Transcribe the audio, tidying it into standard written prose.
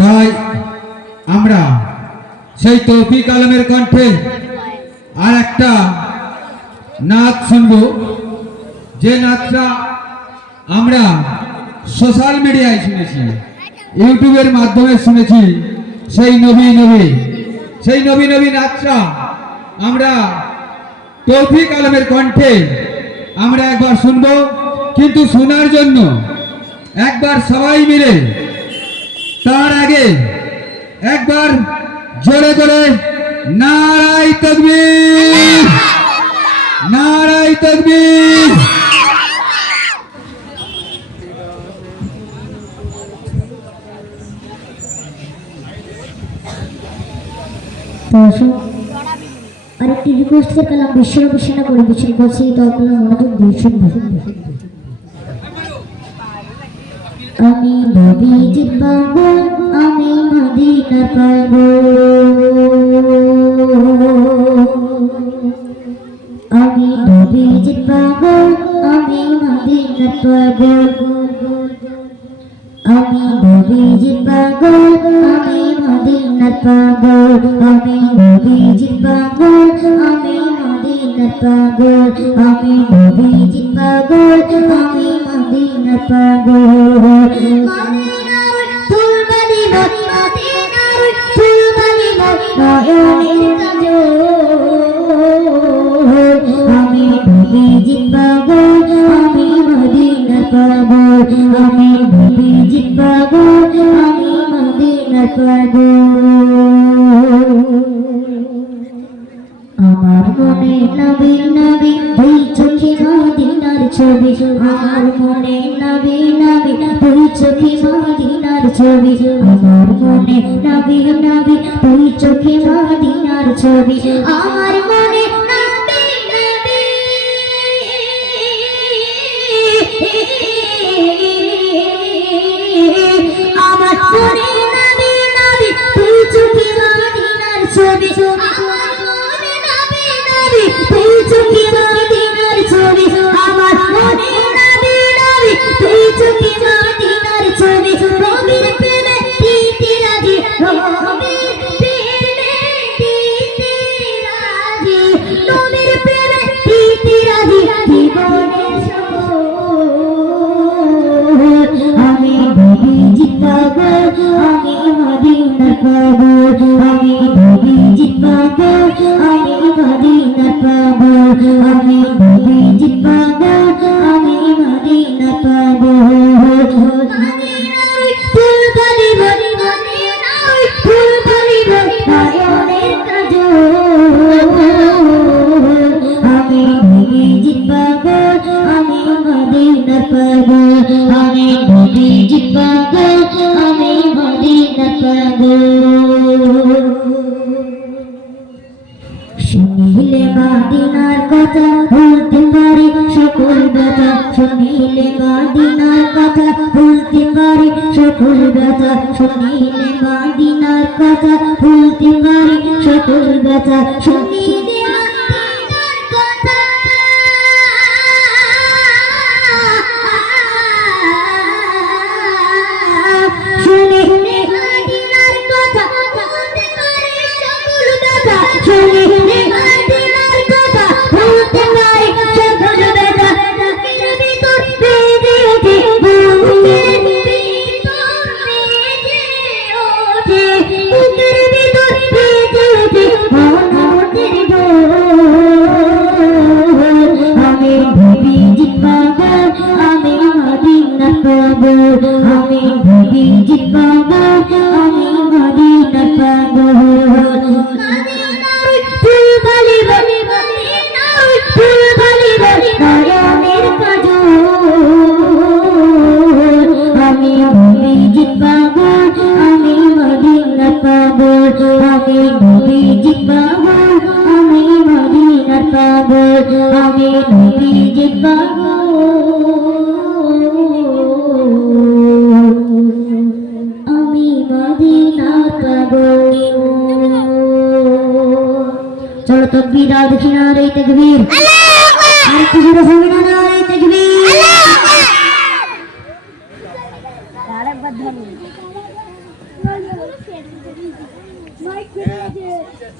তাই আমরা সেই তৌফিক আলমের কণ্ঠে আর একটা নাচ শুনব, যে নাচটা আমরা সোশ্যাল মিডিয়ায় শুনেছি, ইউটিউবের মাধ্যমে শুনেছি। সেই নবী নবী নাচটা আমরা তৌফিক আলমের কণ্ঠে আমরা একবার শুনব। কিন্তু শোনার জন্য একবার সবাই মিলে তার আগে একবার জোরে করে নারায়ে তাকবীর, নারায়ে তাকবীর। আরেকটি রিকোয়েস্ট করে কালাম বিশ্বরূপেশনা পরিবেশন করছি, তো আপনারা মনোযোগ দিয়ে শুনবেন। আমি নবীজির পাগল, আমি মদিনার পাগল, আমি নবীজির পাগল, আমি মদিনার পাগল, আমি নবীজির পাগল, আমি মদিনার পাগল, আমি নবীজির পাগল, আমি মদিনার পাগল, আমি নবীজির পাগল, আমি মদিনার পাগল। মদিনার ফুলবাড়ি মদিনার ফুলবাড়ি নয়নের কাজল, আমি নবীজির পাগল, আমি মদিনার পাগল, আমি নবীজির পাগল, আমি মদিনার পাগল। আমার মনে নবী নবী দুই চোখে মদিনার ছবি, আমার মনে নবী নবী দুই চোখে মদিনার ছবি, আমার মনে নবী নবী দুই চোখে মদিনার ছবি, আমার মনে নবী নবী, আমার মনে নবী নবী দুই চোখে মদিনার ছবি, আমার মনে নবী নবী দুই চোখে মদিনার ছবি, আমার মনে নবী নবী দুই চোখে মদিনার ছবি। নবীর প্রেমে দিতে রাজি, নবীর প্রেমে দিতে রাজি, নবীর প্রেমে দিতে রাজি, জীবনের সকল। আমি নবীজির পাগল, আমি মদিনার পাগল, আমি নবীজির পাগল, আমি মদিনার পাগল, আমি নবীজির পাগল, আমি মদিনার পাগল। ফুলবাড়ি মদিনার ফুলবাড়ি নয়নের কাজল, আমি নবীজির পাগল, আমি মদিনার পাগল, আমি নবীজির পাগল, আমি মদিনার পাগল। শুনিলে মদিনার কথা ভুলতে পারি সকল ব্যথা, শুনিলে মদিনার কথা ভুলতে পারি সকল ব্যথা, শুনিলে মদিনার কথা ভুলতে পারি সকল ব্যথা, শুনিলে মদিনার কথা, শুনিলে মদিনার কথা ভুলতে পারি সকল ব্যথা, শুনিলে মদিনার কথা ভুলতে পারি সকল ব্যথা। বুকের ভিতর বেজে ওঠে, বুকের ভিতর বেজে ওঠে, বুকের ভিতর বেজে ওঠে মনের ঢোল। আমি নবীজির পাগল, আমি মদিনার পাগল, আমি নবীজির পাগল, আমি মদিনার পাগল। ফুলবাড়ি মদিনার ফুলবাড়ি নয়নের কাজল, আমি নবীজির পাগল, আমি মদিনার পাগল, আমি নবীজির পাগল, আমি মদিনার পাগল, আমি নবীজির পাগল, আমি মদিনার পাগল। চলো তকবীর দাও, দেখি নারায়ে তাকবীর, আর কিছু হবে না, নারায়ে তাকবীর। আরেকবার ধরুন। মাইক